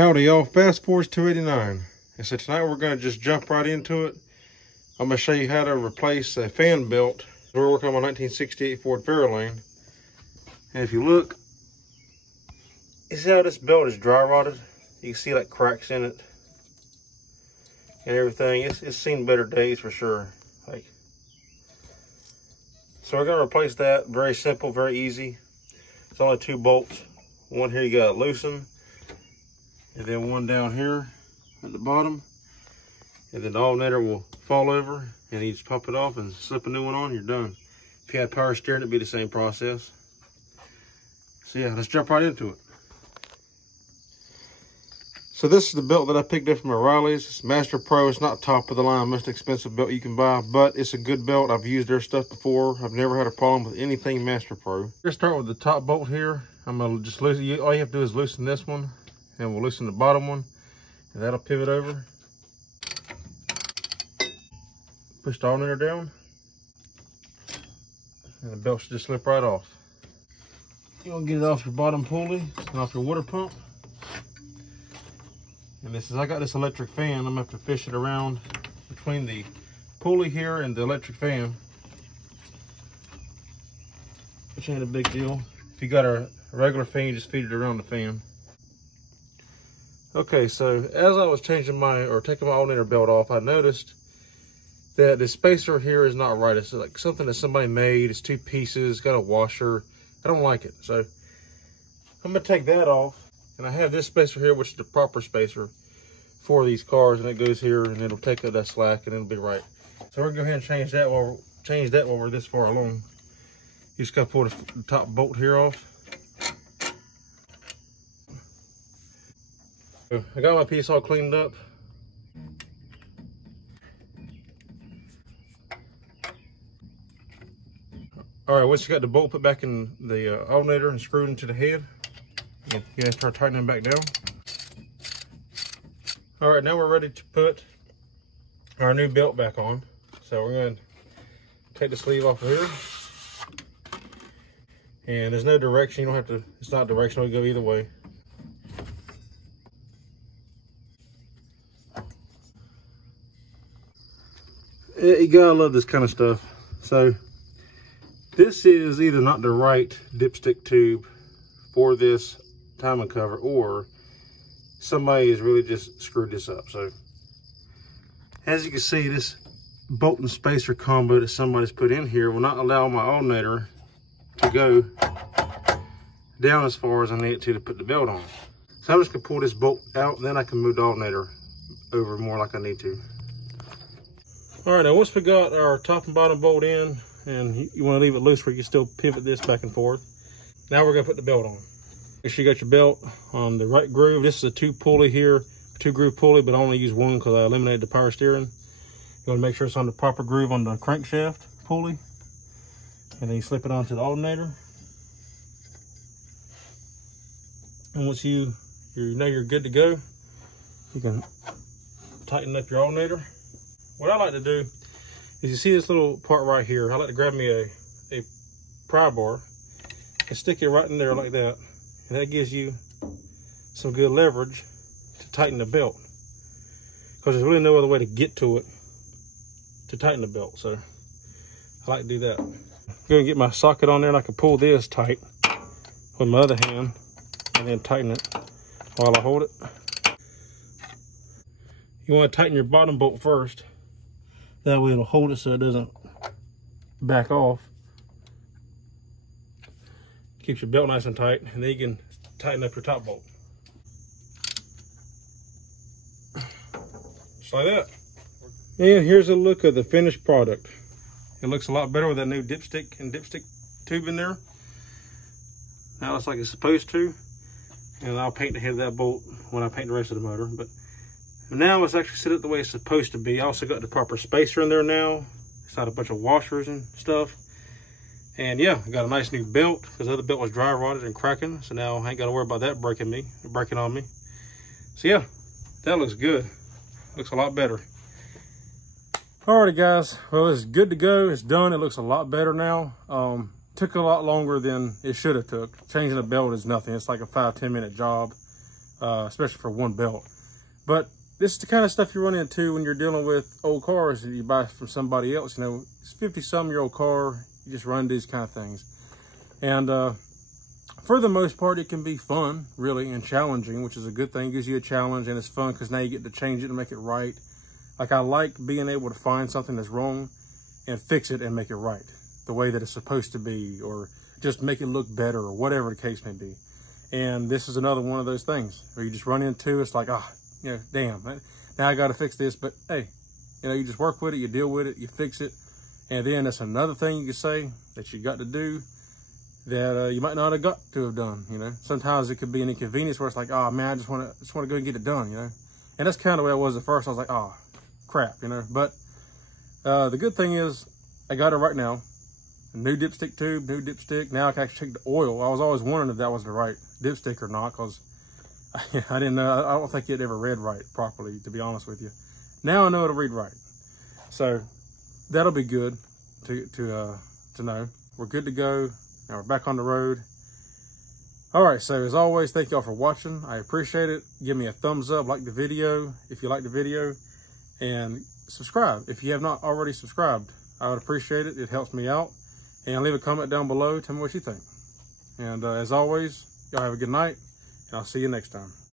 Howdy y'all, Fast Force 289. And so tonight we're going to just jump right into it. I'm going to show you how to replace a fan belt. We're working on my 1968 Ford Fairlane. And if you look, you see how this belt is dry rotted? You can see like cracks in it and everything. It's seen better days for sure. So we're going to replace that. Very simple, very easy. It's only 2 bolts. One here you got to loosen, and then one down here at the bottom, and then the alternator will fall over and you just pop it off and slip a new one on. You're done. If you had power steering, it'd be the same process. So yeah, let's jump right into it. So this is the belt that I picked up from O'Reilly's. It's Master Pro. It's not top of the line, most expensive belt you can buy, but it's a good belt. I've used their stuff before. I've never had a problem with anything Master Pro. Let's start with the top bolt here. I'm gonna just loosen. All you have to do is loosen this one, and we'll loosen the bottom one, and that'll pivot over. Push the alternator down, and the belt should just slip right off. You want to get it off your bottom pulley and off your water pump. And this is, I got this electric fan. I'm gonna have to fish it around between the pulley here and the electric fan, which ain't a big deal. If you got a regular fan, you just feed it around the fan. Okay, so as I was taking my alternator belt off, I noticed that the spacer here is not right. It's like something that somebody made. It's 2 pieces, got a washer. I don't like it. So I'm gonna take that off. And I have this spacer here, which is the proper spacer for these cars, and it goes here and it'll take up that slack and it'll be right. So we're gonna go ahead and change that while we're this far along. You just gotta pull the top bolt here off. So I got my piece all cleaned up. All right, once you got the bolt put back in the alternator and screwed into the head, you gotta start tightening back down. All right, now we're ready to put our new belt back on. So we're going to take the sleeve off of here. And there's no direction. You don't have to, it's not directional, you go either way. You gotta love this kind of stuff. So this is either not the right dipstick tube for this timing cover, or somebody has really just screwed this up. So as you can see, this bolt and spacer combo that somebody's put in here will not allow my alternator to go down as far as I need it to put the belt on. So I'm just gonna pull this bolt out, and then I can move the alternator over more like I need to. All right, now once we got our top and bottom bolt in, and you want to leave it loose where you can still pivot this back and forth, now we're gonna put the belt on. Make sure you got your belt on the right groove. This is a 2 pulley here, 2 groove pulley, but I only use 1 because I eliminated the power steering. You want to make sure it's on the proper groove on the crankshaft pulley, and then you slip it onto the alternator. And once you know you're good to go, you can tighten up your alternator. What I like to do is, you see this little part right here, I like to grab me a pry bar and stick it right in there like that. And that gives you some good leverage to tighten the belt, because there's really no other way to get to it to tighten the belt. So I like to do that. I'm going to get my socket on there, and I can pull this tight with my other hand and then tighten it while I hold it. You want to tighten your bottom bolt first. That way it'll hold it so it doesn't back off. Keeps your belt nice and tight, and then you can tighten up your top bolt. Just like that. And here's a look of the finished product. It looks a lot better with that new dipstick and dipstick tube in there. Now it's like it's supposed to. And I'll paint the head of that bolt when I paint the rest of the motor. But now it's actually set up the way it's supposed to be. I also got the proper spacer in there now. It's not a bunch of washers and stuff. And yeah, I got a nice new belt, because the other belt was dry rotted and cracking. So now I ain't got to worry about that breaking on me. So yeah, that looks good. Looks a lot better. Alrighty guys, well, it's good to go. It's done. It looks a lot better now. Took a lot longer than it should have took. Changing a belt is nothing. It's like a 5-10 minute job. especially for one belt. But this is the kind of stuff you run into when you're dealing with old cars that you buy from somebody else. You know, it's 50-some-year-old car. You just run these kind of things. And for the most part, it can be fun, really, and challenging, which is a good thing. It gives you a challenge, and it's fun because now you get to change it and make it right. Like, I like being able to find something that's wrong and fix it and make it right the way that it's supposed to be, or just make it look better, or whatever the case may be. And this is another one of those things where you just run into, it's like, you know, damn, now I got to fix this. But hey, you know, you just work with it, you deal with it, you fix it. And then that's another thing you can say that you got to do that you might not have got to have done. You know, sometimes it could be an inconvenience where it's like, oh man, I just want to go and get it done. You know, and that's kind of the way I was at first. I was like, oh crap, you know. But the good thing is I got it right now. A new dipstick tube, new dipstick. Now I can actually check the oil. I was always wondering if that was the right dipstick or not, because I didn't know. I don't think it ever read right properly, to be honest with you. Now I know it'll read right. So that'll be good to know. We're good to go. Now we're back on the road. All right, so as always, thank y'all for watching. I appreciate it. Give me a thumbs up, like the video if you like the video, and subscribe if you have not already subscribed. I would appreciate it. It helps me out. And leave a comment down below. Tell me what you think. And as always, y'all have a good night, and I'll see you next time.